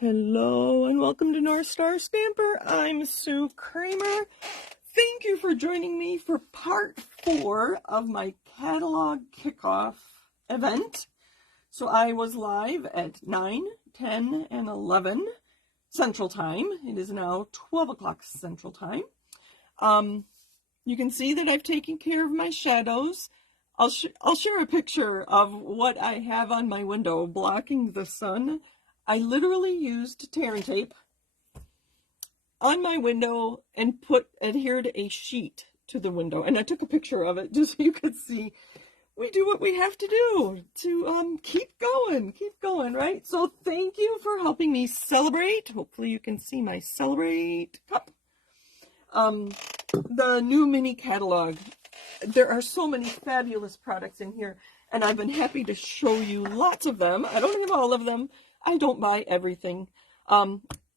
Hello and welcome to North Star Stamper. I'm Sue Kramer. Thank you for joining me for part 4 of my catalog kickoff event. So I was live at 9, 10, and 11 Central Time. It is now 12 o'clock Central Time. You can see that I've taken care of my shadows. I'll share a picture of what I have on my window blocking the sun. I literally used tear and tape on my window and adhered a sheet to the window. And I took a picture of it just so you could see we do what we have to do to keep going, right? So thank you for helping me celebrate. Hopefully you can see my celebrate cup. The new mini catalog. There are so many fabulous products in here, and I've been happy to show you lots of them. I don't have all of them. I don't buy everything.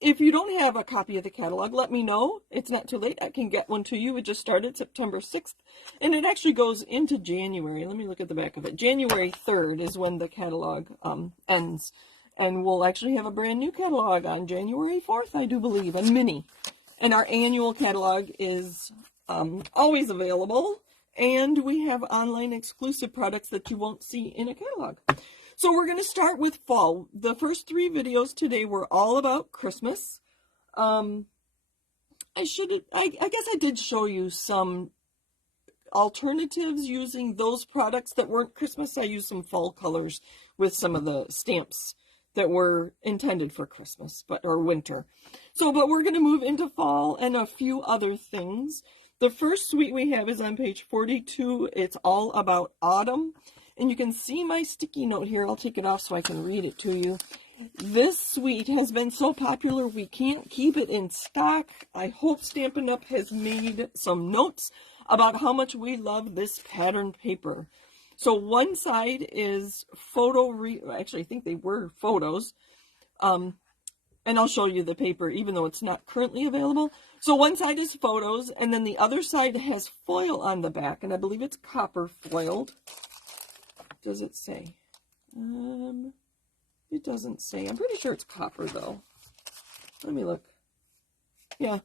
If you don't have a copy of the catalog, let me know. It's not too late. I can get one to you. It just started September 6th, and it actually goes into January. Let me look at the back of it. January 3rd is when the catalog ends, and we'll actually have a brand new catalog on January 4th, I do believe, a mini. And our annual catalog is always available, and we have online exclusive products that you won't see in a catalog. So we're going to start with fall. The first 3 videos today were all about Christmas. I guess I did show you some alternatives using those products that weren't Christmas. I used some fall colors with some of the stamps that were intended for Christmas or winter. But we're going to move into fall and a few other things. The first suite we have is on page 42. It's all about autumn. And you can see my sticky note here. I'll take it off so I can read it to you. This suite has been so popular, we can't keep it in stock. I hope Stampin' Up! Has made some notes about how much we love this pattern paper. So one side is actually I think they were photos. And I'll show you the paper even though it's not currently available. So one side is photos, and then the other side has foil on the back, and I believe it's copper foiled. Does it say? It doesn't say. I'm pretty sure it's copper though. Let me look. Yeah.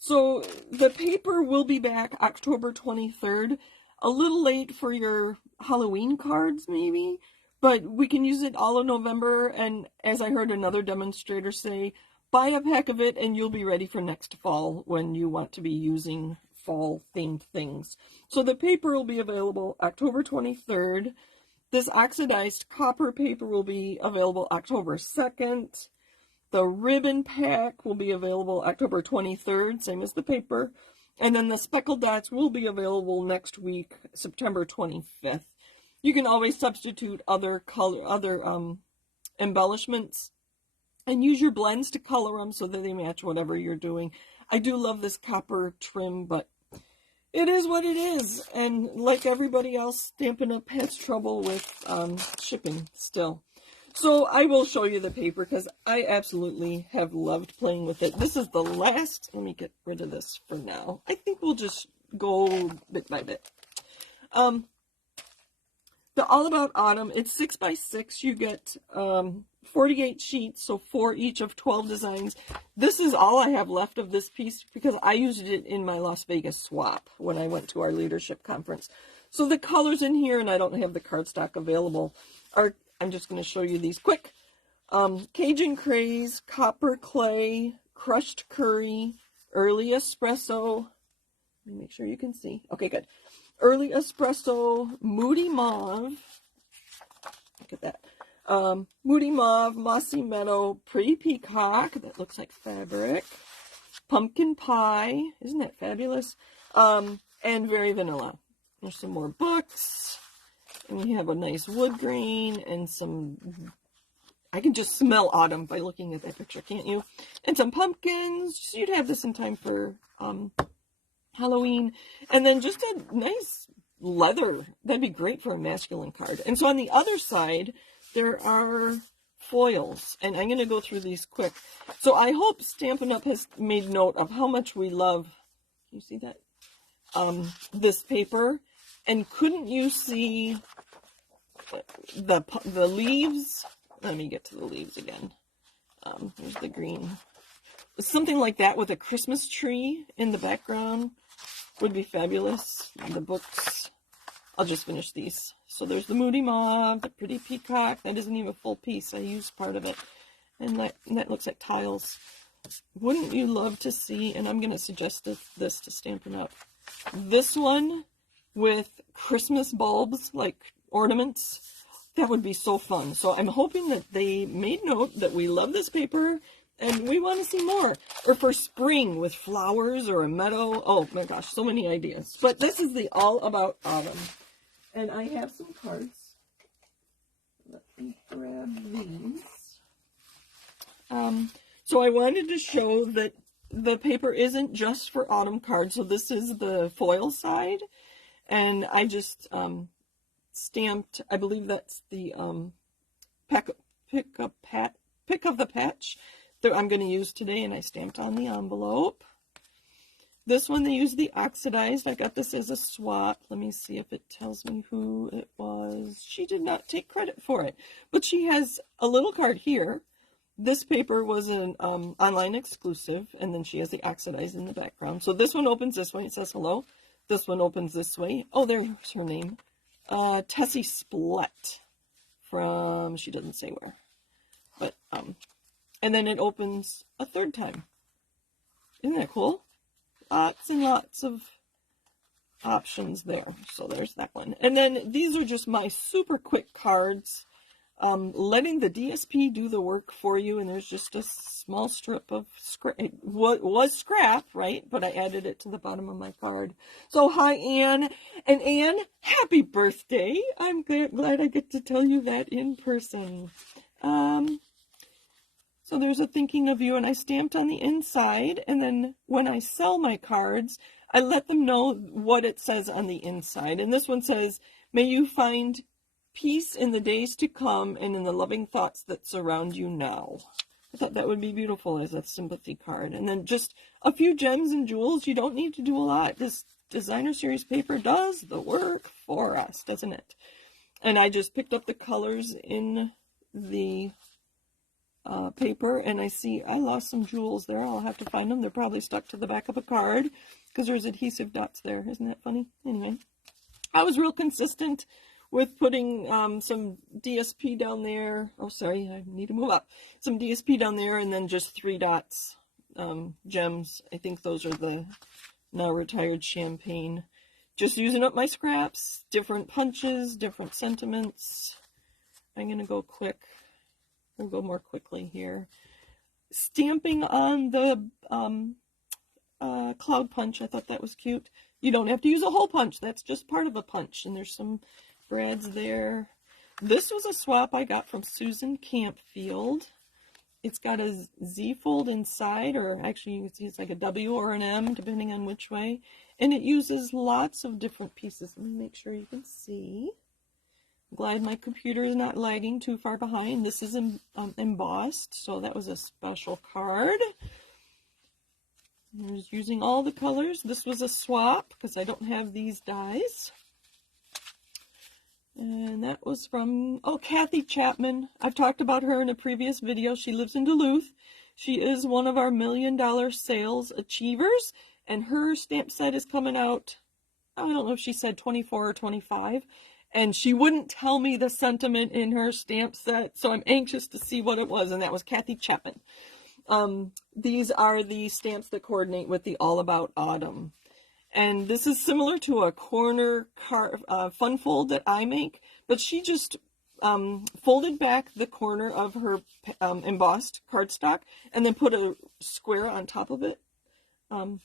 So the paper will be back October 23rd. A little late for your Halloween cards maybe, but we can use it all of November. And as I heard another demonstrator say, buy a pack of it and you'll be ready for next fall when you want to be using fall themed things. So the paper will be available October 23rd. This oxidized copper paper will be available October 2nd. The ribbon pack will be available October 23rd, same as the paper. And then the speckled dots will be available next week, September 25th. You can always substitute other embellishments and use your blends to color them so that they match whatever you're doing. I do love this copper trim, but it is what it is. And like everybody else, Stampin' Up! Has trouble with shipping still. So I will show you the paper because I absolutely have loved playing with it. This is the last. Let me get rid of this for now. I think we'll just go bit by bit. The All About Autumn, it's 6x6. You get 48 sheets, so 4 each of 12 designs. This is all I have left of this piece because I used it in my Las Vegas swap when I went to our leadership conference. So the colors in here, and I don't have the cardstock available, I'm just going to show you these quick. Cajun Craze, Copper Clay, Crushed Curry, Early Espresso. Let me make sure you can see. Okay, good. Early Espresso, Moody Mauve. Look at that. Moody Mauve, Mossy Meadow, Pretty Peacock. That looks like fabric. Pumpkin Pie. Isn't that fabulous? And Very Vanilla. There's some more books. And we have a nice wood grain and some, I can just smell autumn by looking at that picture, can't you? And some pumpkins. So you'd have this in time for Halloween. And then just a nice leather. That'd be great for a masculine card. And so on the other side, there are foils. And I'm going to go through these quick. So I hope Stampin' Up! Has made note of how much we love. Can you see that? This paper. And couldn't you see the leaves let me get to the leaves again. Here's the green. Something like that with a Christmas tree in the background would be fabulous. The books, I'll just finish these. So there's the Moody Mauve, the Pretty Peacock. That isn't even a full piece. I used part of it. And that looks like tiles. Wouldn't you love to see, and I'm going to suggest this to Stampin' Up. This one with Christmas bulbs, like ornaments. That would be so fun. So I'm hoping that they made note that we love this paper and we want to see more. Or for spring with flowers or a meadow. Oh my gosh, so many ideas. But this is the All About Autumn. And I have some cards. Let me grab these. So I wanted to show that the paper isn't just for autumn cards. So this is the foil side. And I just stamped, I believe that's the pick of the patch that I'm going to use today, and I stamped on the envelope. This one, they used the oxidized. I got this as a swap. Let me see if it tells me who it was. She did not take credit for it, but she has a little card here. This paper was an online exclusive, and then she has the oxidized in the background. So this one opens this way. It says hello. This one opens this way. Oh, there's her name. Tessie Splett from, she didn't say where. But, and then it opens a third time. Isn't that cool? Lots and lots of options there. So there's that one. And then these are just my super quick cards. Letting the DSP do the work for you, and there's just a small strip of scrap. What was scrap, right? But I added it to the bottom of my card. So hi, Anne. And Anne, happy birthday. I'm glad I get to tell you that in person. So there's a thinking of you, and I stamped on the inside, and then when I sell my cards, I let them know what it says on the inside. And this one says, may you find peace in the days to come and in the loving thoughts that surround you now. I thought that would be beautiful as a sympathy card. And then just a few gems and jewels. You don't need to do a lot. This designer series paper does the work for us, doesn't it? And I just picked up the colors in the paper, and I see I lost some jewels there. I'll have to find them. They're probably stuck to the back of a card because there's adhesive dots there. Isn't that funny? Anyway, I was real consistent with putting some DSP down there. Oh, sorry, I need to move up. Some DSP down there, and then just 3 dots, gems. I think those are the now retired champagne. Just using up my scraps, different punches, different sentiments. I'm going to go quick. We'll go more quickly here. Stamping on the cloud punch. I thought that was cute. You don't have to use a whole punch. That's just part of a punch. And there's some brads there. This was a swap I got from Susan Campfield. It's got a Z fold inside, or actually you can see it's like a W or an M, depending on which way. And it uses lots of different pieces. Let me make sure you can see. I'm glad my computer is not lagging too far behind. This is embossed, so that was a special card. I was using all the colors. This was a swap because I don't have these dies. And that was from, oh, Kathy Chapman. I've talked about her in a previous video. She lives in Duluth. She is one of our $1 million sales achievers. And her stamp set is coming out, I don't know if she said 24 or 25. And she wouldn't tell me the sentiment in her stamp set. So I'm anxious to see what it was. And that was Kathy Chapman. These are the stamps that coordinate with the All About Autumn. And this is similar to a corner fun fold that I make, but she just folded back the corner of her embossed cardstock and then put a square on top of it. And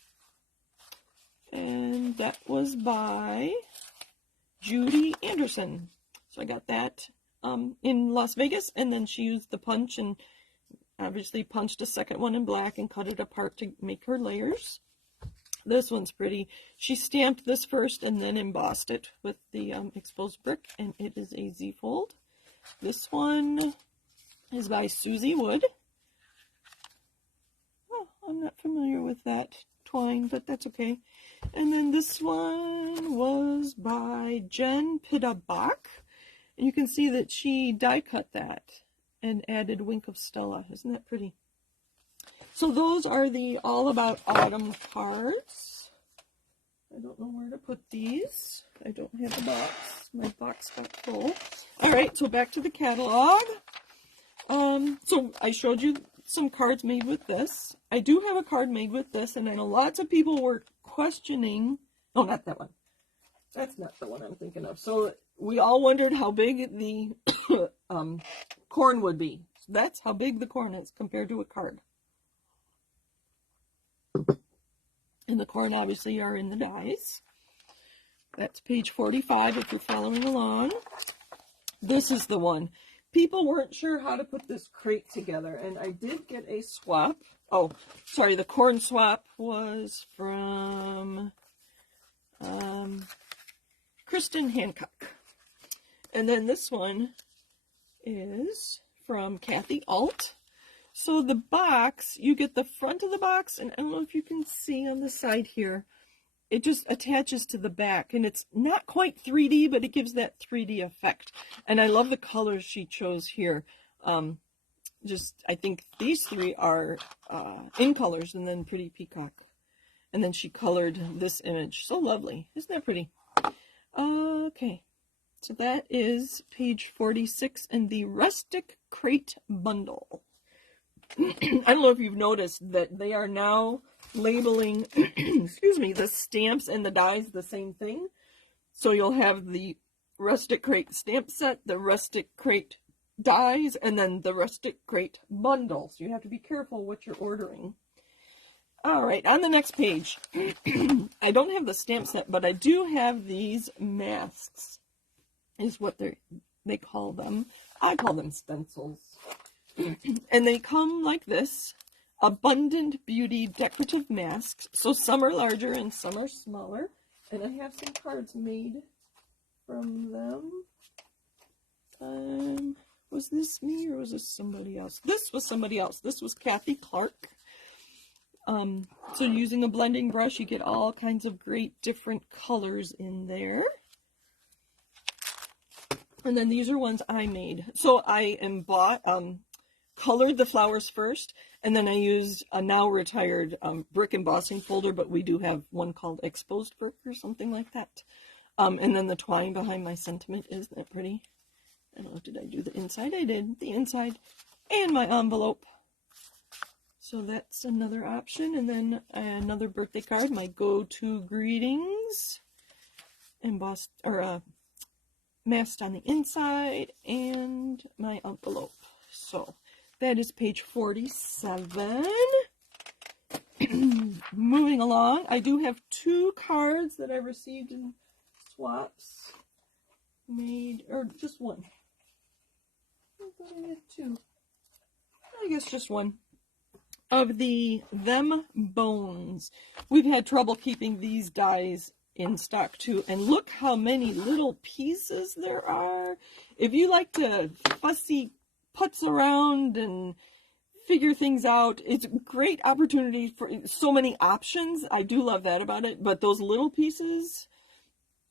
that was by Judy Anderson. So I got that in Las Vegas, and then she used the punch and obviously punched a second one in black and cut it apart to make her layers. This one's pretty. She stamped this first and then embossed it with the exposed brick, and it is a Z fold. This one is by Susie Wood. Oh, I'm not familiar with that twine, but that's okay. And then this one was by Jen Pitta Bach. And you can see that she die cut that. an added wink of Stella. Isn't that pretty? So those are the All About Autumn cards. I don't know where to put these. I don't have a box. My box got full. All right, so back to the catalog. So I showed you some cards made with this. I do have a card made with this, and I know lots of people were questioning. Oh, not that one. That's not the one I'm thinking of. So we all wondered how big the corn would be. So that's how big the corn is compared to a card. And the corn obviously are in the dies. That's page 45 if you're following along. This is the one. People weren't sure how to put this crate together, and I did get a swap. Oh, sorry, the corn swap was from Kristen Hancock. And then this one is from Kathy Alt. So the box, you get the front of the box, and I don't know if you can see on the side here, it just attaches to the back, and it's not quite 3D, but it gives that 3D effect. And I love the colors she chose here. I think these three are in colors, and then Pretty Peacock. And then she colored this image. So lovely. Isn't that pretty? Okay. So that is page 46 in the Rustic Crate Bundle. I don't know if you've noticed that they are now labeling, excuse me, the stamps and the dies the same thing. So you'll have the Rustic Crate stamp set, the Rustic Crate dies, and then the Rustic Crate bundle. So you have to be careful what you're ordering. All right, on the next page, I don't have the stamp set, but I do have these masks, is what they call them. I call them stencils. And they come like this, Abundant Beauty decorative masks. So some are larger and some are smaller. And I have some cards made from them. Was this me or was this somebody else? This was somebody else. This was Kathy Clark. So using a blending brush, you get all kinds of great different colors in there. And then these are ones I made. So I colored the flowers first, and then I used a now retired brick embossing folder, but we do have one called Exposed Brick or something like that. And then the twine behind my sentiment. Isn't that pretty? I don't know, did I do the inside? I did. The inside and my envelope. So that's another option. And then another birthday card, my go-to greetings, embossed or masked on the inside, and my envelope. So that is page 47. Moving along, I do have two cards that I received in swaps made, or just one. I thought I had two. I guess just one. Of the Them Bones. We've had trouble keeping these dies in stock too, and look how many little pieces there are. If you like to fussy putz around and figure things out, it's a great opportunity for so many options. I do love that about it, but those little pieces,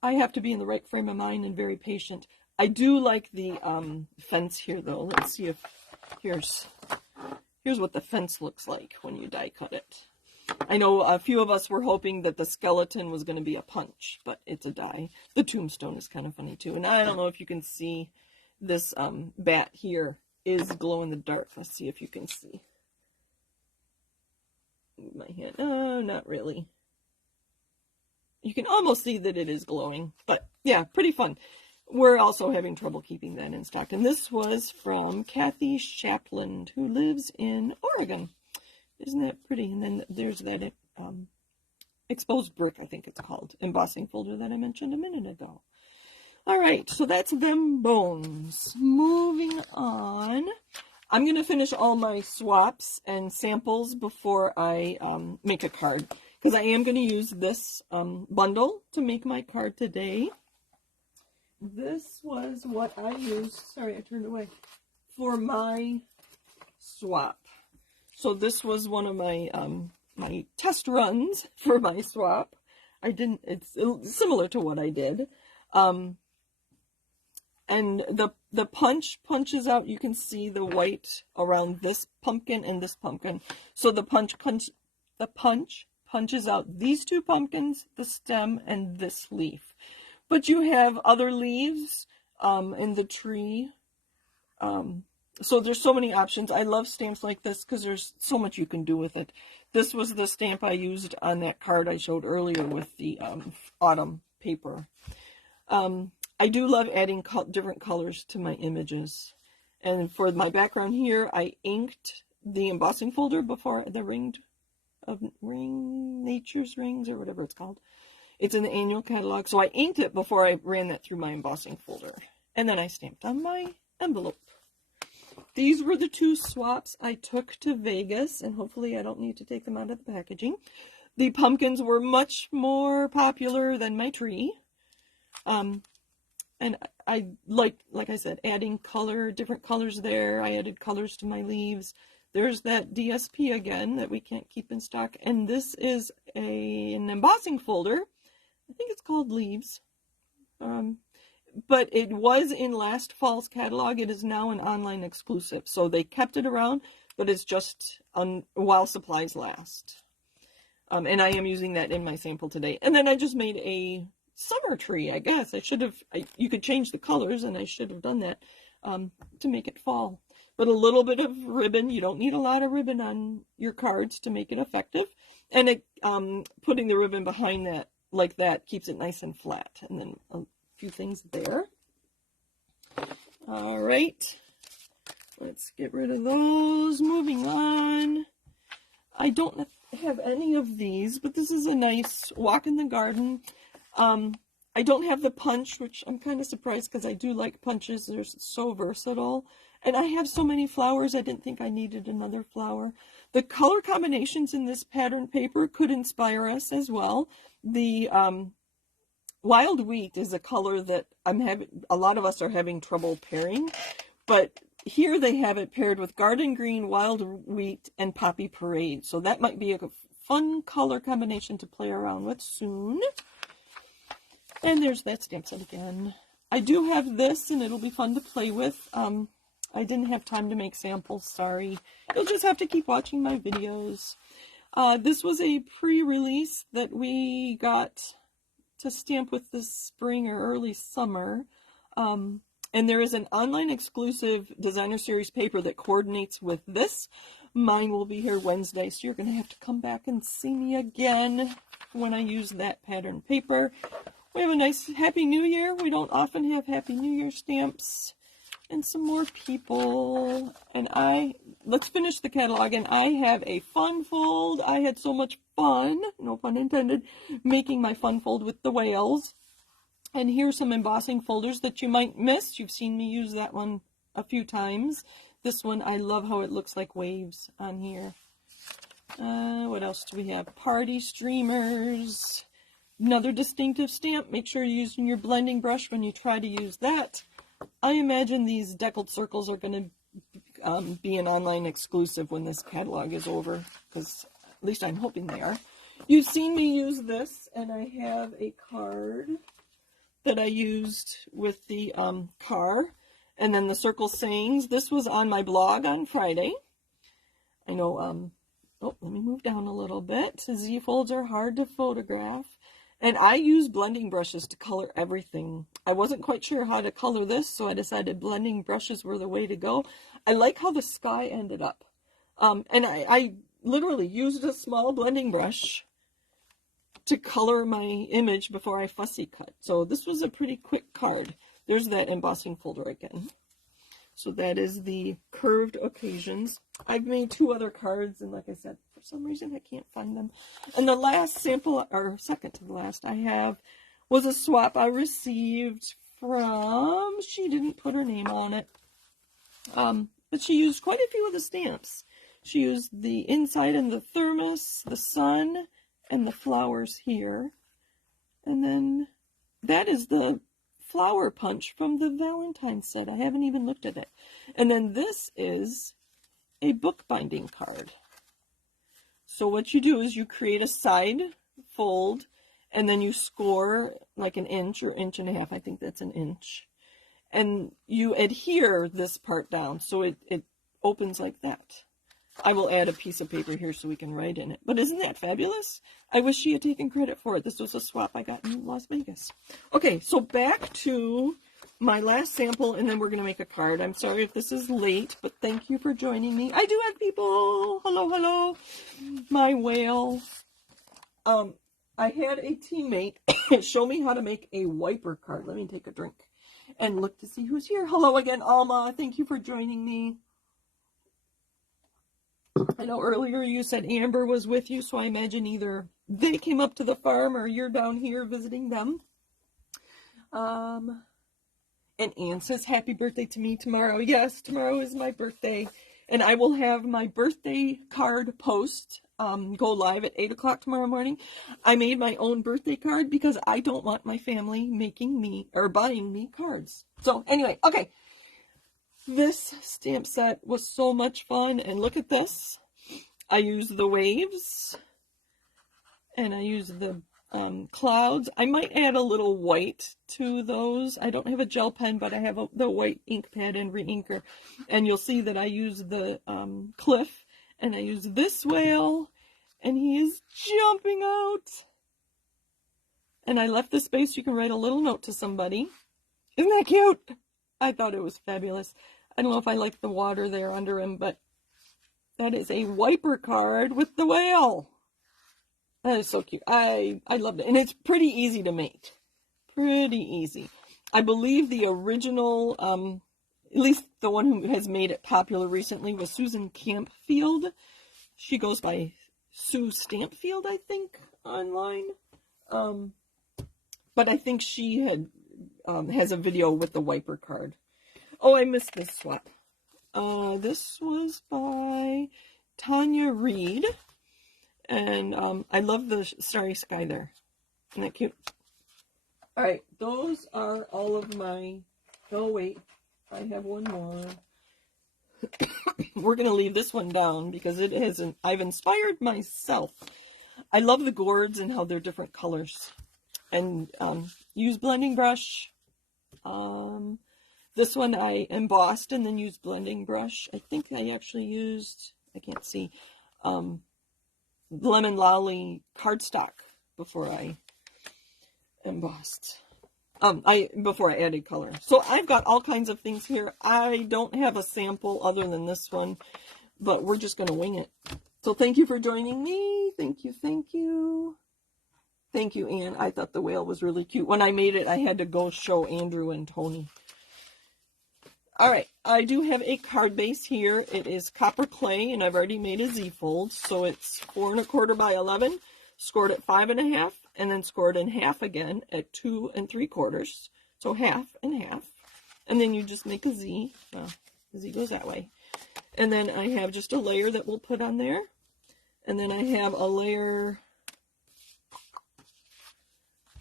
I have to be in the right frame of mind and very patient. I do like the fence here though. Let's see if here's what the fence looks like when you die cut it. I know a few of us were hoping that the skeleton was going to be a punch, but it's a die. The tombstone is kind of funny too. And I don't know if you can see this bat here is glow in the dark. Let's see if you can see. Move my hand. Oh, not really. You can almost see that it is glowing, but yeah, pretty fun. We're also having trouble keeping that in stock. And this was from Kathy Shapland, who lives in Oregon. Isn't that pretty? And then there's that Exposed Brick, I think it's called, embossing folder that I mentioned a minute ago. All right, so that's Them Bones. Moving on. I'm going to finish all my swaps and samples before I make a card, because I am going to use this bundle to make my card today. This was what I used, sorry, I turned away, for my swap. So this was one of my my test runs for my swap. It's similar to what I did. And the the punch punches out. You can see the white around this pumpkin and this pumpkin. So the punch punches out these two pumpkins, the stem, and this leaf. But you have other leaves in the tree. So there's so many options. I love stamps like this because there's so much you can do with it. This was the stamp I used on that card I showed earlier with the autumn paper. I do love adding different colors to my images. And for my background here, I inked the embossing folder before the Nature's Rings, or whatever it's called. It's in the annual catalog. So I inked it before I ran that through my embossing folder. And then I stamped on my envelope. These were the two swaps I took to Vegas, and hopefully I don't need to take them out of the packaging. The pumpkins were much more popular than my tree. And I like I said, adding color, different colors there. I added colors to my leaves. There's that DSP again that we can't keep in stock. And this is an embossing folder. I think it's called Leaves. But it was in last fall's catalog. It is now an online exclusive. So they kept it around, but it's just while supplies last. And I am using that in my sample today. And then I just made a summer tree, I guess. You could change the colors, and I should have done that to make it fall. But a little bit of ribbon. You don't need a lot of ribbon on your cards to make it effective. And putting the ribbon behind that, like that, keeps it nice and flat. And then a few things there. All right. Let's get rid of those. Moving on. I don't have any of these, but this is a nice walk in the garden. I don't have the punch, which I'm kind of surprised because I do like punches. They're so versatile. And I have so many flowers, I didn't think I needed another flower. The color combinations in this pattern paper could inspire us as well. The wild wheat is a color that a lot of us are having trouble pairing. But here they have it paired with garden green, wild wheat, and poppy parade. So that might be a fun color combination to play around with soon. And there's that stamp set again. I do have this, and it'll be fun to play with. I didn't have time to make samples, sorry. You'll just have to keep watching my videos. This was a pre-release that we got to stamp with this spring or early summer. And there is an online exclusive designer series paper that coordinates with this. Mine will be here Wednesday, so you're going to have to come back and see me again when I use that pattern paper. We have a nice Happy New Year. We don't often have Happy New Year stamps. And some more people. And let's finish the catalog. And I have a fun fold. I had so much fun, no pun intended, making my fun fold with the whales. And here's some embossing folders that you might miss. You've seen me use that one a few times. This one, I love how it looks like waves on here. What else do we have? Party streamers. Another distinctive stamp. Make sure you're using your blending brush when you try to use that. I imagine these deckled circles are going to be an online exclusive when this catalog is over, because at least I'm hoping they are. You've seen me use this, and I have a card that I used with the car, and then the circle sayings. This was on my blog on Friday. I know, oh, let me move down a little bit. Z-folds are hard to photograph. And I use blending brushes to color everything. I wasn't quite sure how to color this, so I decided blending brushes were the way to go. I like how the sky ended up. And I literally used a small blending brush to color my image before I fussy cut. So this was a pretty quick card. There's that embossing folder again. So that is the curved occasions. I've made two other cards, and like I said, for some reason I can't find them. And the last sample, or second to the last I have, was a swap I received from, she didn't put her name on it, but she used quite a few of the stamps. She used the inside and the thermos, the sun, and the flowers here. And then that is the flower punch from the Valentine's set. I haven't even looked at it. And then this is a bookbinding card. So what you do is you create a side fold, and then you score like an inch or inch and a half. I think that's an inch. and you adhere this part down so it opens like that. I will add a piece of paper here so we can write in it. But isn't that fabulous? I wish she had taken credit for it. This was a swap I got in Las Vegas. Okay, so back to my last sample, and then we're going to make a card. I'm sorry if this is late, but thank you for joining me. I do have people. Hello, hello. My whale. I had a teammate show me how to make a wiper card. Let me take a drink and look to see who's here. Hello again, Alma. Thank you for joining me. I know earlier you said Amber was with you, so I imagine either they came up to the farm or you're down here visiting them. And Anne says, happy birthday to me tomorrow. Yes, tomorrow is my birthday. And I will have my birthday card post go live at 8 o'clock tomorrow morning. I made my own birthday card because I don't want my family making me or buying me cards. So anyway, okay. This stamp set was so much fun, and look at this. I used the waves, and I used the clouds. I might add a little white to those. I don't have a gel pen, but I have the white ink pad and re-inker, and you'll see that I use the cliff, and I use this whale, and he is jumping out. And I left the space so you can write a little note to somebody. Isn't that cute? I thought it was fabulous. I don't know if I like the water there under him, but that is a wiper card with the whale. That is so cute. I loved it. And it's pretty easy to make. Pretty easy. I believe the original, at least the one who has made it popular recently, was Susan Campfield. She goes by Sue Stampfield, I think, online. But I think she has a video with the wiper card. Oh, I missed this swap. This was by Tanya Reed. And I love the starry sky there. Isn't that cute? All right, those are all of my... Oh, wait. I have one more. We're going to leave this one down because it hasn't... I've inspired myself. I love the gourds and how they're different colors. And use blending brush. This one I embossed and then used blending brush. I think I actually used, I can't see, Lemon Lolly cardstock before I embossed. Before I added color. So I've got all kinds of things here. I don't have a sample other than this one, but we're just going to wing it. So thank you for joining me. Thank you, thank you. Thank you, Anne. I thought the whale was really cute. When I made it, I had to go show Andrew and Tony. All right, I do have a card base here. It is copper clay, and I've already made a Z-fold, so it's 4 1/4 by 11, scored at 5 1/2, and then scored in half again at 2 3/4. So half and half, and then you just make a Z. Well, the Z goes that way, and then I have just a layer that we'll put on there, and then I have a layer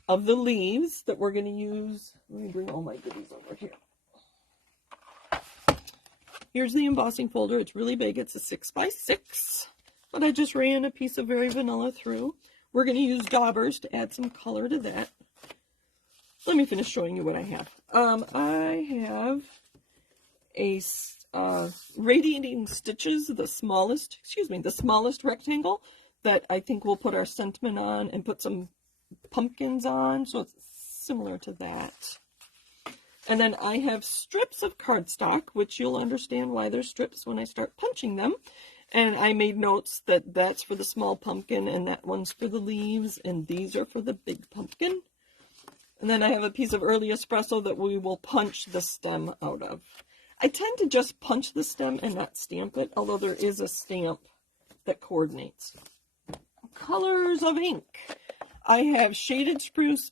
of the leaves that we're going to use. Let me bring all my goodies over here. Here's the embossing folder. It's really big. It's a 6 by 6, but I just ran a piece of Very Vanilla through. We're going to use daubers to add some color to that. Let me finish showing you what I have. I have a Radiating Stitches, the smallest rectangle that I think we'll put our sentiment on and put some pumpkins on, so it's similar to that. And then I have strips of cardstock, which you'll understand why they're strips when I start punching them. And I made notes that that's for the small pumpkin, and that one's for the leaves, and these are for the big pumpkin. And then I have a piece of early espresso that we will punch the stem out of. I tend to just punch the stem and not stamp it, although there is a stamp that coordinates. Colors of ink. I have Shaded Spruce,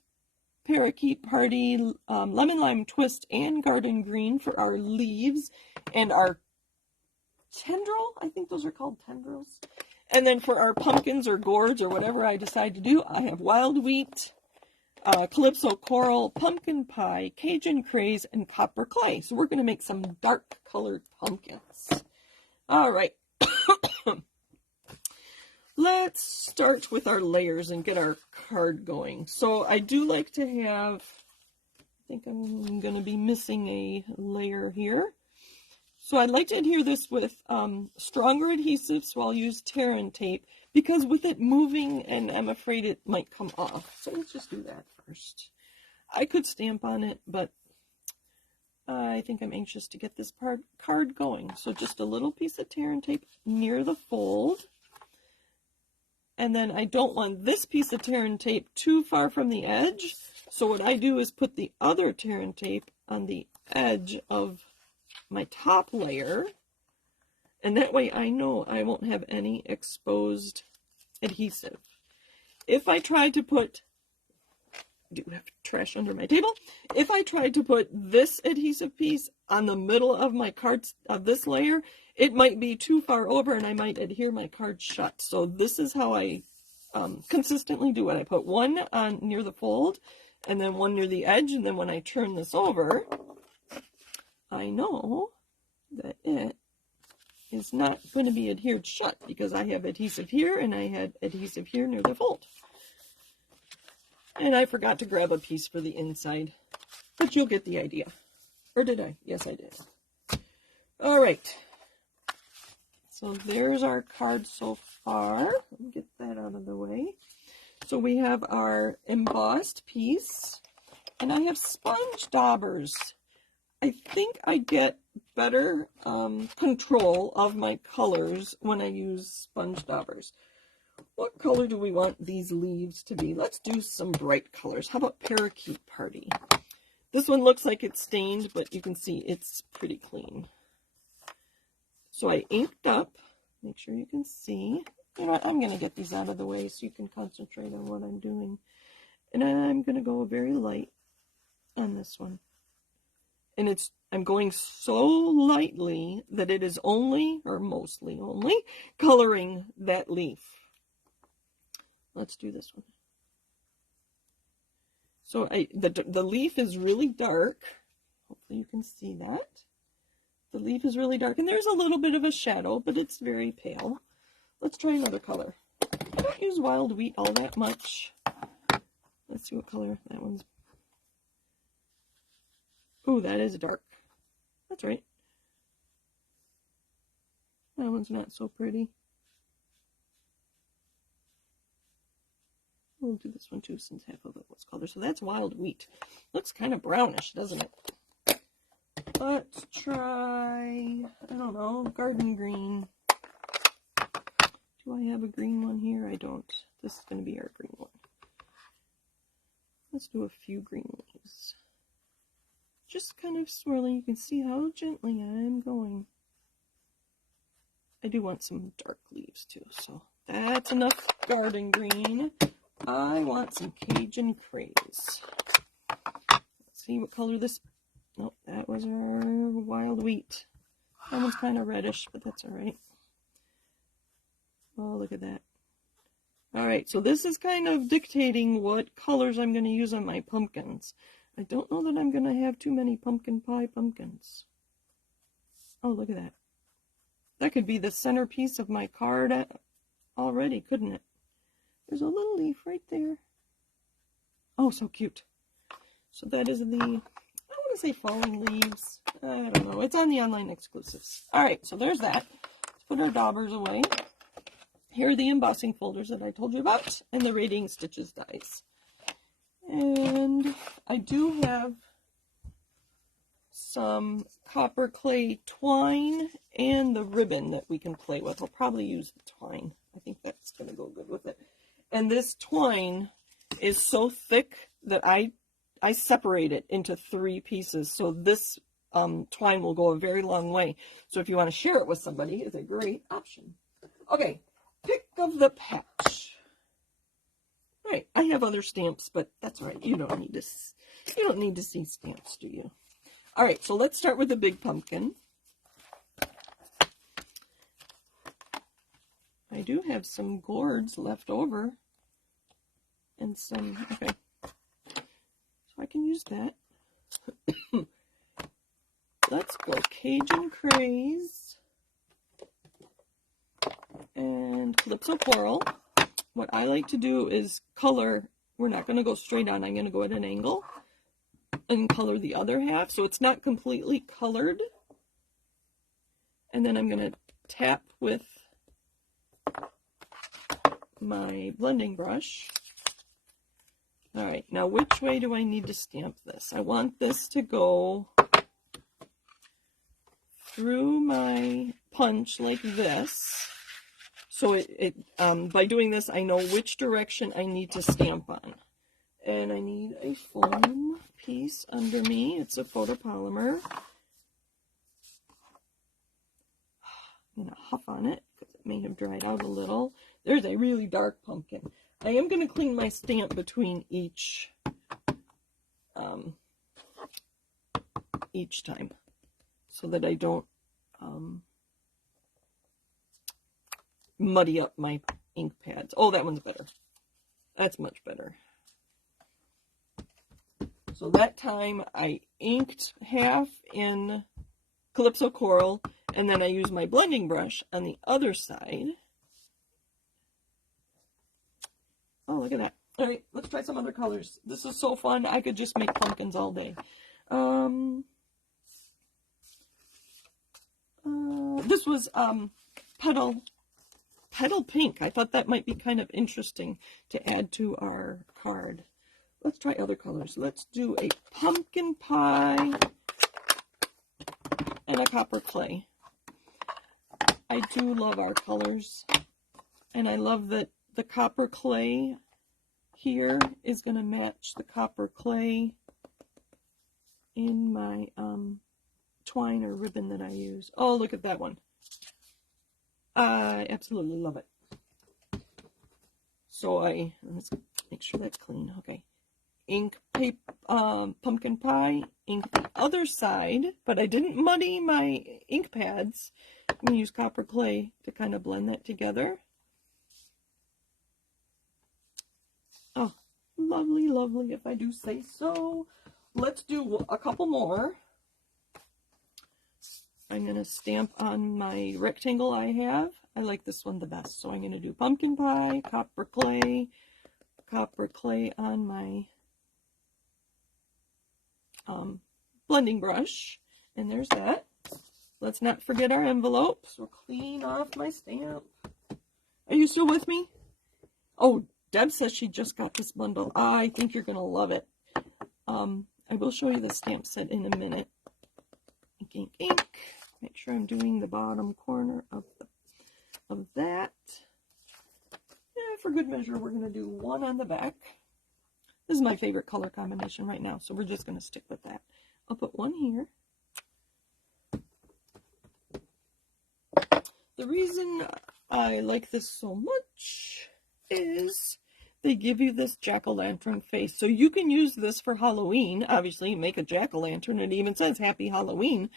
Parakeet Party, Lemon Lime Twist, and Garden Green for our leaves, and our tendril, I think those are called tendrils. And then for our pumpkins or gourds or whatever I decide to do, I have Wild Wheat, Calypso Coral, Pumpkin Pie, Cajun Craze, and Copper Clay. So we're going to make some dark colored pumpkins. All right. Let's start with our layers and get our card going. So I do like to have think I'm going to be missing a layer here. So I'd like to adhere this with stronger adhesive, so I'll use Terran tape, because with it moving, and I'm afraid it might come off. So let's just do that first. I could stamp on it, but I think I'm anxious to get this card going. So just a little piece of Terran tape near the fold. And then I don't want this piece of Terran tape too far from the edge. So what I do is put the other Terran tape on the edge of my top layer. And that way I know I won't have any exposed adhesive. If I tried to put, I do have trash under my table. If I tried to put this adhesive piece on the middle of my cards of this layer, it might be too far over and I might adhere my card shut. So this is how I consistently do it. I put one on near the fold and then one near the edge, and then when I turn this over, I know that it is not going to be adhered shut because I have adhesive here and I had adhesive here near the fold. And I forgot to grab a piece for the inside, but you'll get the idea. Or did I? Yes, I did. All right. So there's our card so far. Let me get that out of the way. So we have our embossed piece, and I have sponge daubers. I think I get better control of my colors when I use sponge daubers. What color do we want these leaves to be? Let's do some bright colors. How about Parakeet Party? This one looks like it's stained, but you can see it's pretty clean. So I inked up. Make sure you can see. You know what? I'm going to get these out of the way so you can concentrate on what I'm doing. And I'm going to go very light on this one. And I'm going so lightly that it is only, or mostly only, coloring that leaf. Let's do this one. So the leaf is really dark. Hopefully you can see that. The leaf is really dark, and there's a little bit of a shadow, but it's very pale. Let's try another color. I don't use wild wheat all that much. Let's see what color that one's. Oh, that is dark. That's right. That one's not so pretty. We'll do this one too, since half of it was color. So that's wild wheat. Looks kind of brownish, doesn't it? Let's try, I don't know, garden green. Do I have a green one here? I don't. This is going to be our green one. Let's do a few green leaves. Just kind of swirling. You can see how gently I'm going. I do want some dark leaves too, so that's enough garden green. I want some Cajun Craze. Let's see what color this. Nope, that was our wild wheat. That one's kind of reddish, but that's all right. Oh, look at that. All right, so this is kind of dictating what colors I'm going to use on my pumpkins. I don't know that I'm going to have too many pumpkin pie pumpkins. Oh, look at that. That could be the centerpiece of my card already, couldn't it? There's a little leaf right there. Oh, so cute. So that is the, I want to say falling leaves. I don't know. It's on the online exclusives. All right, so there's that. Let's put our daubers away. Here are the embossing folders that I told you about, and the Radiating Stitches dies. And I do have some copper clay twine and the ribbon that we can play with. I'll probably use the twine. I think that's going to go good with it. And this twine is so thick that I separate it into 3 pieces. So this twine will go a very long way. So if you want to share it with somebody, it's a great option. Okay, pick of the patch. All right, I have other stamps, but that's all right. You don't need to see stamps, do you? All right, so let's start with the big pumpkin. I do have some gourds left over, and some, okay, so I can use that. Let's go Cajun Craze and Calypso Coral. What I like to do is color, we're not going to go straight on, I'm going to go at an angle. and color the other half, so it's not completely colored. And then I'm going to tap with my blending brush. All right, now which way do I need to stamp this? I want this to go through my punch like this. So by doing this, I know which direction I need to stamp on. And I need a foam piece under me. It's a photopolymer. I'm going to huff on it because it may have dried out a little. There's a really dark pumpkin. I am going to clean my stamp between each time so that I don't muddy up my ink pads. Oh, that one's better. That's much better. So that time I inked half in Calypso Coral, and then I used my blending brush on the other side. Oh, look at that. All right, let's try some other colors. This is so fun. I could just make pumpkins all day. This was Petal Pink. I thought that might be kind of interesting to add to our card. Let's try other colors. Let's do a pumpkin pie and a copper clay. I do love our colors, and I love that the copper clay here is going to match the copper clay in my twine or ribbon that I use. Oh, look at that one. I absolutely love it. So let's make sure that's clean. Okay. Ink paper, pumpkin pie, ink the other side, but I didn't muddy my ink pads. I'm going to use copper clay to kind of blend that together. Oh, lovely, lovely, if I do say so. Let's do a couple more. I'm going to stamp on my rectangle I have. I like this one the best, so I'm going to do pumpkin pie, copper clay on my blending brush, and there's that. Let's not forget our envelopes. We'll clean off my stamp. Are you still with me? Oh, Deb says she just got this bundle. I think you're going to love it. I will show you the stamp set in a minute. Ink, ink, ink. Make sure I'm doing the bottom corner of that. Yeah, for good measure, we're going to do one on the back. This is my favorite color combination right now, so we're just going to stick with that. I'll put one here. The reason I like this so much is they give you this jack-o'-lantern face. So you can use this for Halloween. Obviously, make a jack-o'-lantern. It even says Happy Halloween.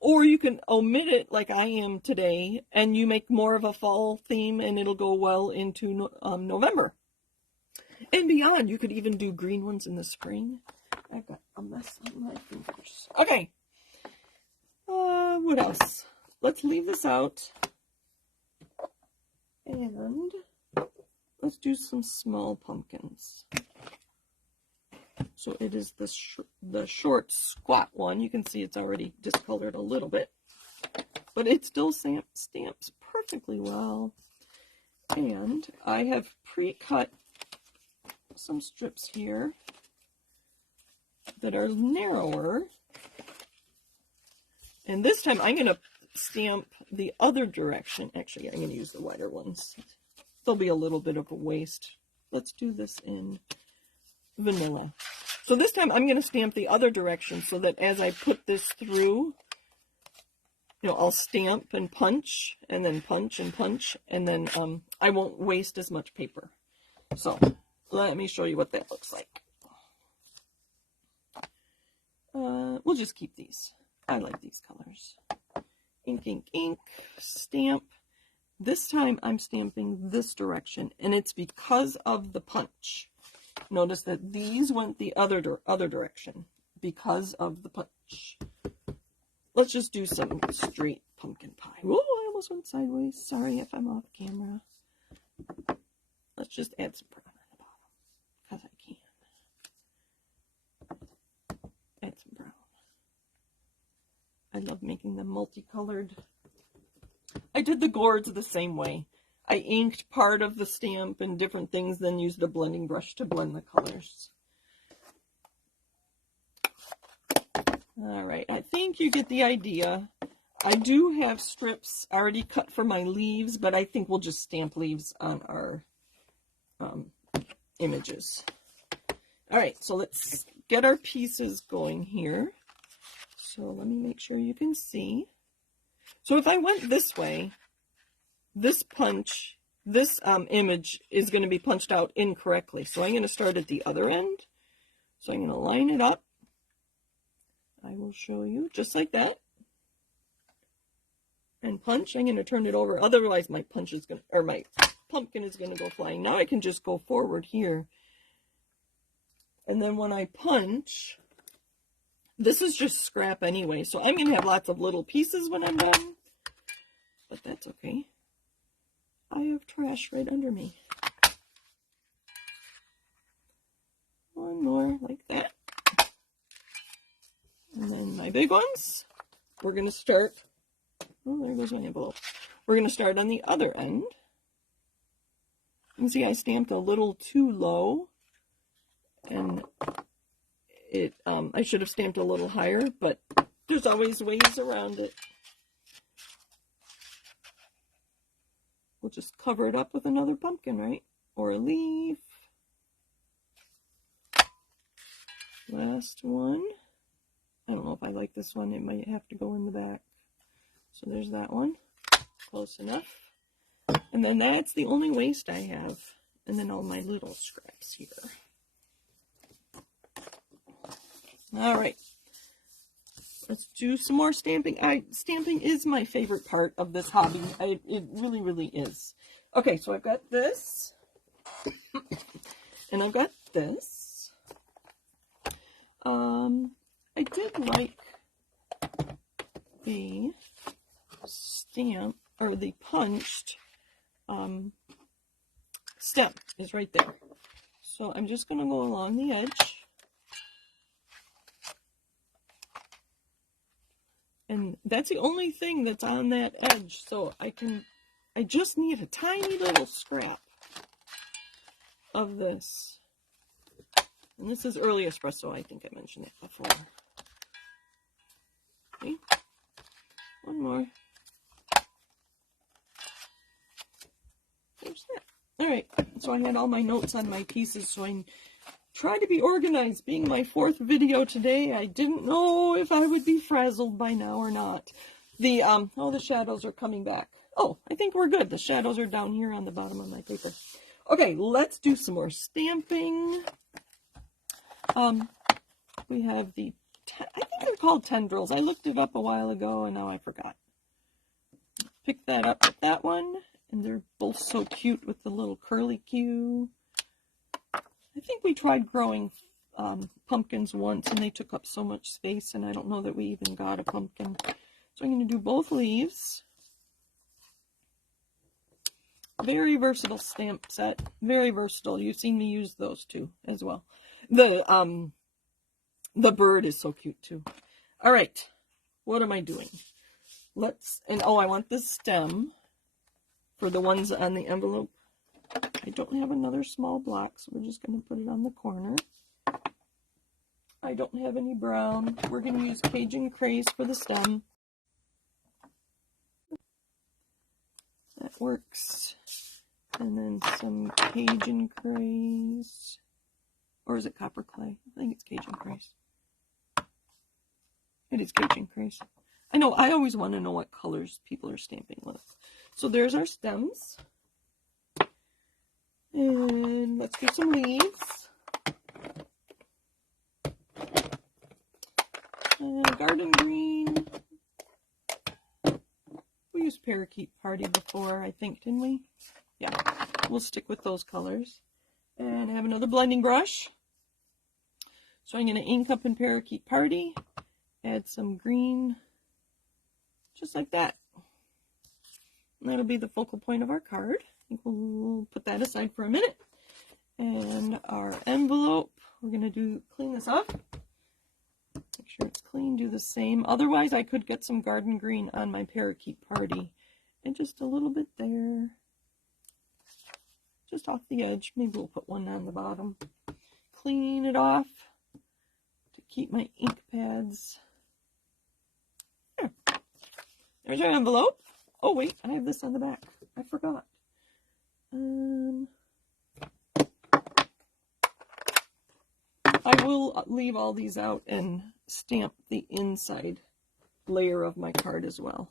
Or you can omit it like I am today, and you make more of a fall theme, and it'll go well into November. And beyond, you could even do green ones in the spring. I've got a mess on my fingers. Okay. What else? Let's leave this out. And let's do some small pumpkins. So it is the short, squat one. You can see it's already discolored a little bit. But it still stamps perfectly well. And I have pre-cut some strips here that are narrower. And this time I'm going to stamp the other direction. Actually, I'm going to use the wider ones. There'll be a little bit of a waste. Let's do this in vanilla. So this time I'm going to stamp the other direction so that as I put this through, I'll stamp and punch, and then punch and punch, and then I won't waste as much paper. So let me show you what that looks like. We'll just keep these. I like these colors. Ink, ink, ink, stamp. This time I'm stamping this direction, and it's because of the punch. Notice that these went the other direction because of the punch. Let's just do some straight pumpkin pie. Whoa, I almost went sideways. Sorry if I'm off camera. Let's just add some brown on the bottom because I can. I love making them multicolored. I did the gourds the same way. I inked part of the stamp and different things, then used a blending brush to blend the colors. All right, I think you get the idea. I do have strips already cut for my leaves, but I think we'll just stamp leaves on our images. All right, so let's get our pieces going here. So let me make sure you can see. So if I went this way, this punch, this image is going to be punched out incorrectly. So I'm going to start at the other end. So I'm going to line it up. I will show you just like that. And punch, I'm going to turn it over. Otherwise my punch is going to, or my pumpkin is going to go flying. Now I can just go forward here. And then when I punch, this is just scrap anyway. So I'm going to have lots of little pieces when I'm done. But that's okay. I have trash right under me. One more like that. And then my big ones, we're going to start, oh, there goes my envelope. We're going to start on the other end. You can see I stamped a little too low, and it I should have stamped a little higher, but there's always ways around it. We'll just cover it up with another pumpkin, right? Or a leaf. Last one. I don't know if I like this one. It might have to go in the back. So there's that one. Close enough. And then that's the only waste I have. And then all my little scraps here. All right. Let's do some more stamping. Stamping is my favorite part of this hobby. It really, really is. Okay, so I've got this. And I've got this. I did like the stamp, or the punched stem is right there. So I'm just going to go along the edge. And that's the only thing that's on that edge. So I just need a tiny little scrap of this. And this is early espresso. I think I mentioned it before. Okay. One more. There's that. All right. So I had all my notes on my pieces, so I try to be organized. Being my 4th video today, I didn't know if I would be frazzled by now or not. The the shadows are coming back. Oh, I think we're good. The shadows are down here on the bottom of my paper. Okay, let's do some more stamping. We have the, I think they're called tendrils. I looked it up a while ago and now I forgot. Pick that up with that one, and they're both so cute with the little curly Q. I think we tried growing pumpkins once and they took up so much space, and I don't know that we even got a pumpkin. So I'm going to do both leaves. Very versatile stamp set. Very versatile. You've seen me use those too as well. The bird is so cute too. All right. What am I doing? I want the stem for the ones on the envelope. I don't have another small block, so we're just going to put it on the corner. I don't have any brown. We're going to use Cajun Craze for the stem. That works. And then some Cajun Craze. Or is it Copper Clay? I think it's Cajun Craze. It is Cajun Craze. I know, I always want to know what colors people are stamping with. So there's our stems. And let's do some leaves. And garden green. We used Parakeet Party before, I think, didn't we? Yeah, we'll stick with those colors. And I have another blending brush. So I'm going to ink up in Parakeet Party. Add some green. Just like that. And that'll be the focal point of our card. I think we'll put that aside for a minute. And our envelope, we're going to clean this up. Make sure it's clean, do the same. Otherwise, I could get some garden green on my parakeet party. And just a little bit there. Just off the edge. Maybe we'll put one on the bottom. Clean it off to keep my ink pads. There. There's our envelope. Oh, wait, I have this on the back. I forgot. I will leave all these out and stamp the inside layer of my card as well.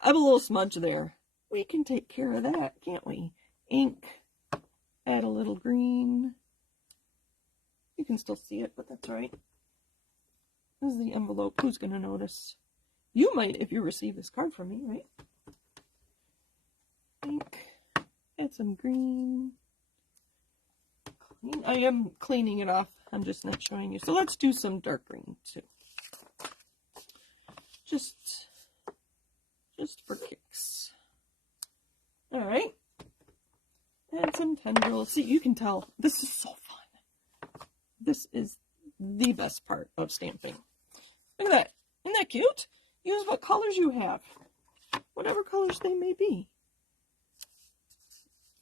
I have a little smudge there. We can take care of that, can't we? Ink, add a little green. You can still see it, but that's all right. This is the envelope. Who's going to notice? You might if you receive this card from me, right? Ink, add some green. I am cleaning it off. I'm just not showing you. So let's do some dark green too. Just for kicks. All right. And some tendrils. See, you can tell this is so fun. This is the best part of stamping. Look at that. Isn't that cute? Use what colors you have. Whatever colors they may be.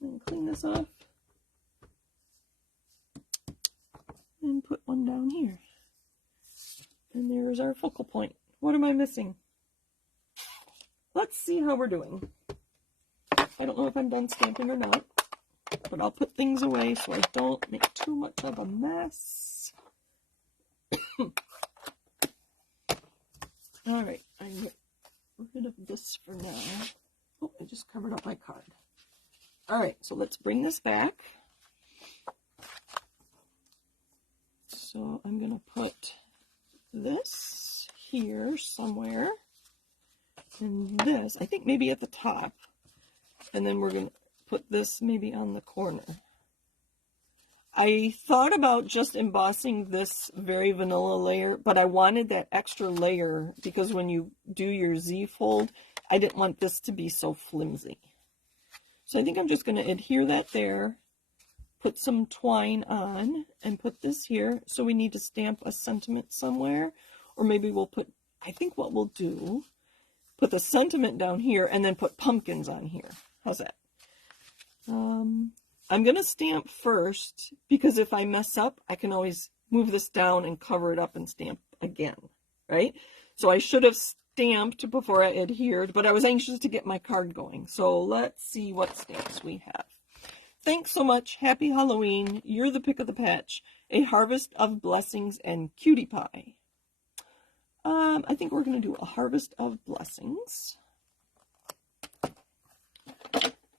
And clean this off. And put one down here. And there's our focal point. What am I missing? Let's see how we're doing. I don't know if I'm done stamping or not, but I'll put things away so I don't make too much of a mess. All right, I'm get rid of this for now. Oh, I just covered up my card. All right, so let's bring this back. So I'm going to put this here somewhere, and this, I think maybe at the top, and then we're going to put this maybe on the corner. I thought about just embossing this very vanilla layer, but I wanted that extra layer because when you do your Z fold, I didn't want this to be so flimsy. So I think I'm just going to adhere that there. Put some twine on and put this here. So we need to stamp a sentiment somewhere, or maybe we'll put, I think what we'll do, put the sentiment down here and then put pumpkins on here. How's that? I'm going to stamp first because if I mess up, I can always move this down and cover it up and stamp again, right? So I should have stamped before I adhered, but I was anxious to get my card going. So let's see what stamps we have. Thanks so much. Happy Halloween. You're the pick of the patch. A harvest of blessings and cutie pie. I think we're going to do a harvest of blessings.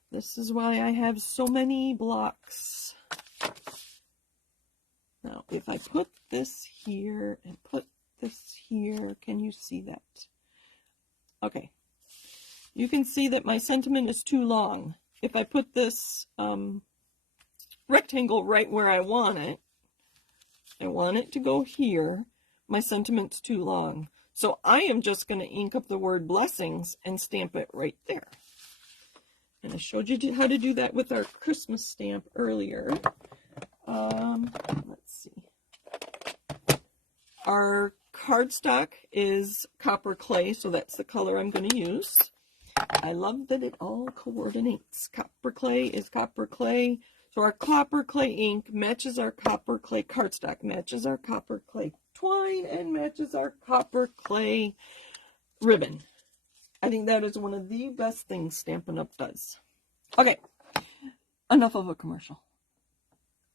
This is why I have so many blocks. Now, if I put this here and put this here, can you see that? Okay. You can see that my sentiment is too long. If I put this rectangle right where I want it to go here, my sentiment's too long. So I am just going to ink up the word blessings and stamp it right there. And I showed you how to do that with our Christmas stamp earlier. Let's see. Our cardstock is copper clay, so that's the color I'm going to use. I love that it all coordinates. Copper clay is copper clay. So our copper clay ink matches our copper clay cardstock, matches our copper clay twine, and matches our copper clay ribbon. I think that is one of the best things Stampin' Up! Does. Okay, enough of a commercial.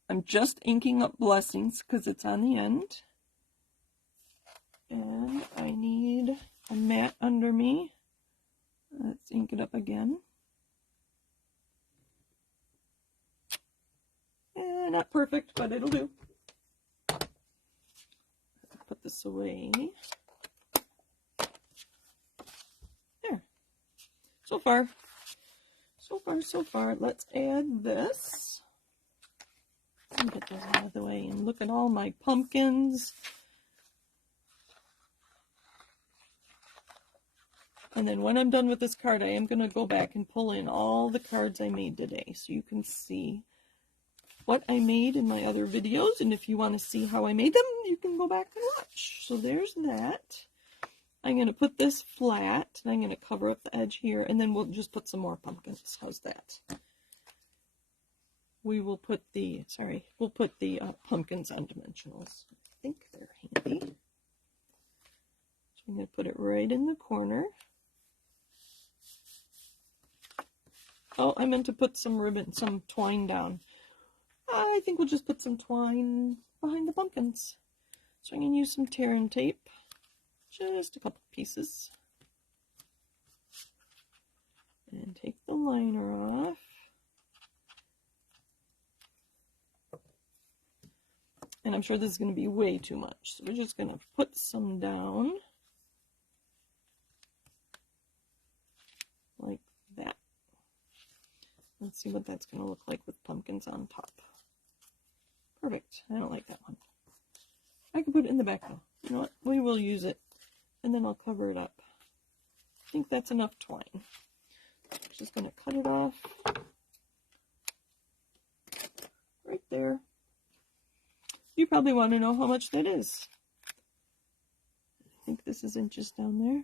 I'm just inking up blessings because it's on the end. And I need a mat under me. Let's ink it up again. Not perfect, but it'll do. Put this away. There. So far. Let's add this. Let me get those out of the way and look at all my pumpkins. And then when I'm done with this card, I am going to go back and pull in all the cards I made today so you can see what I made in my other videos, and if you want to see how I made them, you can go back and watch. So there's that. I'm going to put this flat, and I'm going to cover up the edge here, and then we'll just put some more pumpkins. How's that? We will put the, we'll put the pumpkins on dimensionals. I think they're handy. So I'm going to put it right in the corner. Oh, I meant to put some ribbon, some twine down. I think we'll just put some twine behind the pumpkins. So I'm going to use some tear and tape. Just a couple pieces. And take the liner off. And I'm sure this is going to be way too much. So we're just going to put some down. Like that. Let's see what that's going to look like with pumpkins on top. Perfect. I don't like that one. I can put it in the back though. You know what? We will use it. And then I'll cover it up. I think that's enough twine. Just going to cut it off. Right there. You probably want to know how much that is. I think this is inches down there.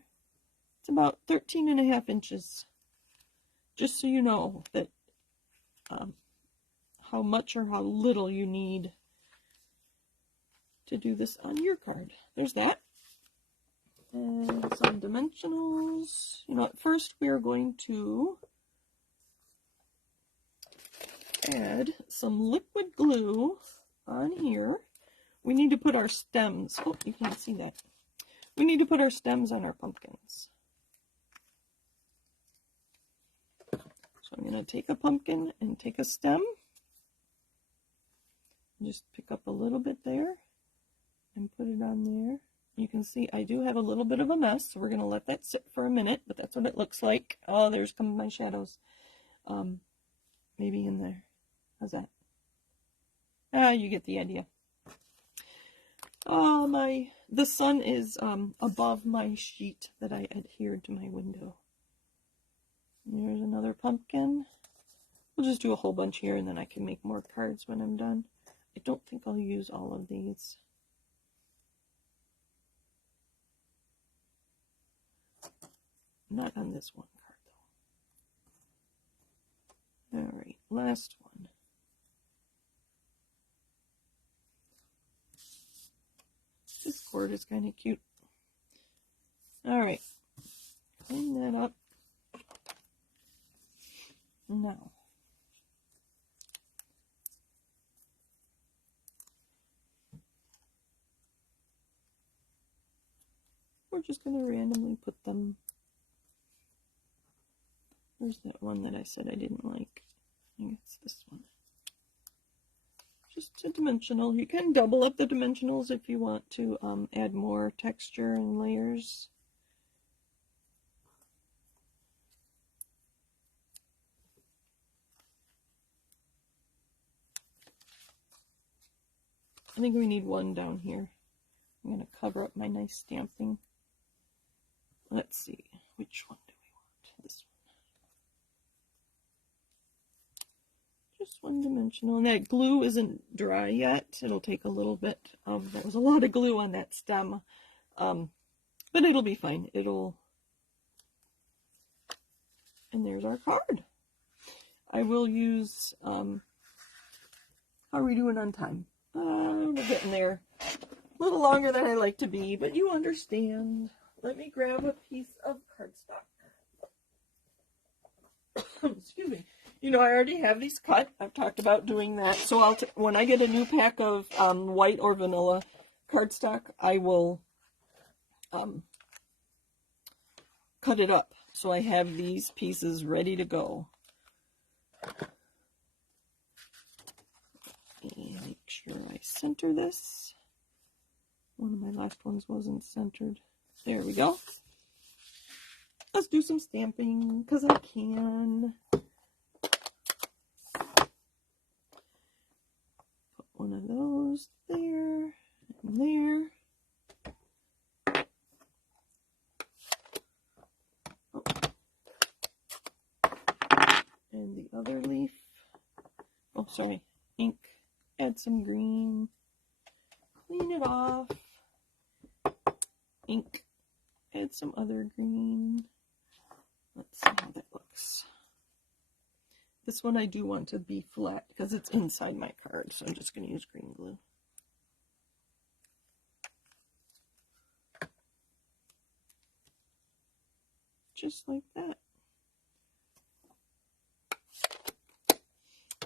It's about 13.5 inches. Just so you know that how much or how little you need to do this on your card. There's that. And some dimensionals. You know, at first we are going to add some liquid glue on here. We need to put our stems. Oh, you can't see that. We need to put our stems on our pumpkins. So I'm going to take a pumpkin and take a stem. Just pick up a little bit there and put it on there. You can see I do have a little bit of a mess, so we're going to let that sit for a minute, but that's what it looks like. Oh, there's some of my shadows. Maybe in there. How's that? You get the idea. The sun is above my sheet that I adhered to my window. There's another pumpkin. We'll just do a whole bunch here, and then I can make more cards when I'm done. I don't think I'll use all of these. Not on this one card, though. Alright, last one. This cord is kind of cute. Alright, clean that up. Now, we're just going to randomly put them. Where's that one that I said I didn't like? I think it's this one. Just a dimensional. You can double up the dimensionals if you want to add more texture and layers. I think we need one down here. I'm going to cover up my nice stamping. Let's see, which one do we want? This one. Just one dimensional. And that glue isn't dry yet. It'll take a little bit. There was a lot of glue on that stem. But it'll be fine. And there's our card. I will use, how are we doing on time? We're getting there. A little longer than I like to be, but you understand. Let me grab a piece of cardstock. Excuse me. You know, I already have these cut. I've talked about doing that. So when I get a new pack of white or vanilla cardstock, I will cut it up. So I have these pieces ready to go. And make sure I center this. One of my last ones wasn't centered. There we go. Let's do some stamping, because I can. Put one of those there, and there. Oh. And the other leaf. Oh, sorry. ink, add some green, clean it off, ink, add some other green. Let's see how that looks. This one I do want to be flat because it's inside my card, so I'm just going to use green glue. Just like that.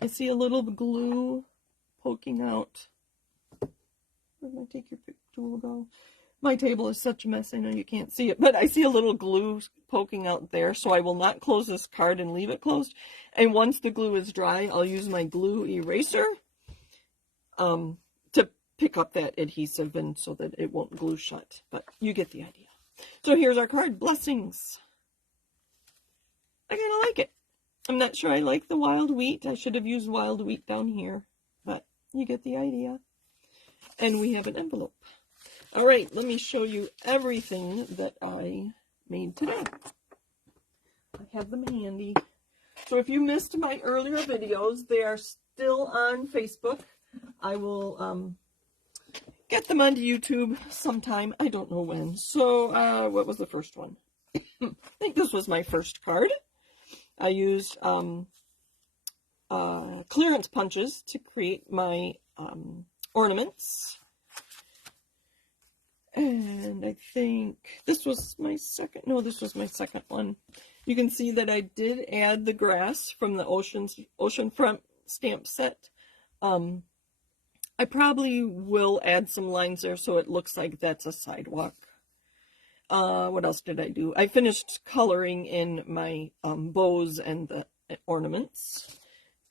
I see a little glue poking out. Where'd my take your pick tool go? My table is such a mess, I know you can't see it, but I see a little glue poking out there, so I will not close this card and leave it closed. And once the glue is dry, I'll use my glue eraser to pick up that adhesive and so that it won't glue shut. But you get the idea. So here's our card, Blessings. I kind of like it. I'm not sure I like the wild wheat. I should have used wild wheat down here, but you get the idea. And we have an envelope. All right, let me show you everything that I made today. I have them handy. So if you missed my earlier videos, they are still on Facebook. I will get them onto YouTube sometime. I don't know when. So what was the first one? I think this was my first card. I used clearance punches to create my ornaments. And I think this was my second, no, this was my second one. You can see that I did add the grass from the Oceanfront stamp set. I probably will add some lines there so it looks like that's a sidewalk. What else did I do? I finished coloring in my bows and the ornaments.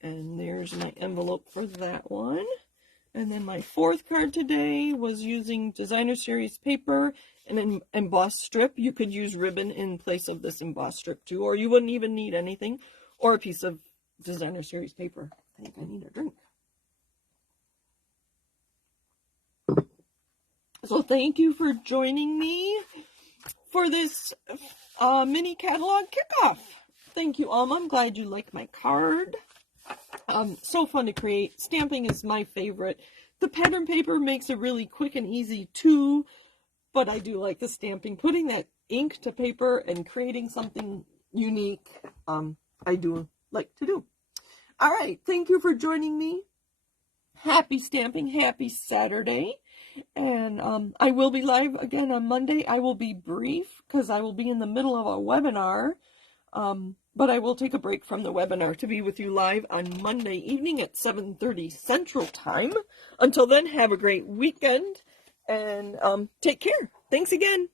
And there's my envelope for that one. And then my fourth card today was using Designer Series paper and an embossed strip. You could use ribbon in place of this embossed strip too, or you wouldn't even need anything, or a piece of Designer Series paper. I think I need a drink. So thank you for joining me for this mini catalog kickoff. Thank you, Alma. I'm glad you like my card. So fun to create. Stamping is my favorite. The pattern paper makes it really quick and easy too, but I do like the stamping. Putting that ink to paper and creating something unique, I do like to do. All right, thank you for joining me. Happy stamping, happy Saturday. And I will be live again on Monday. I will be brief because I will be in the middle of a webinar. But I will take a break from the webinar to be with you live on Monday evening at 7:30 Central Time. Until then, have a great weekend and take care. Thanks again.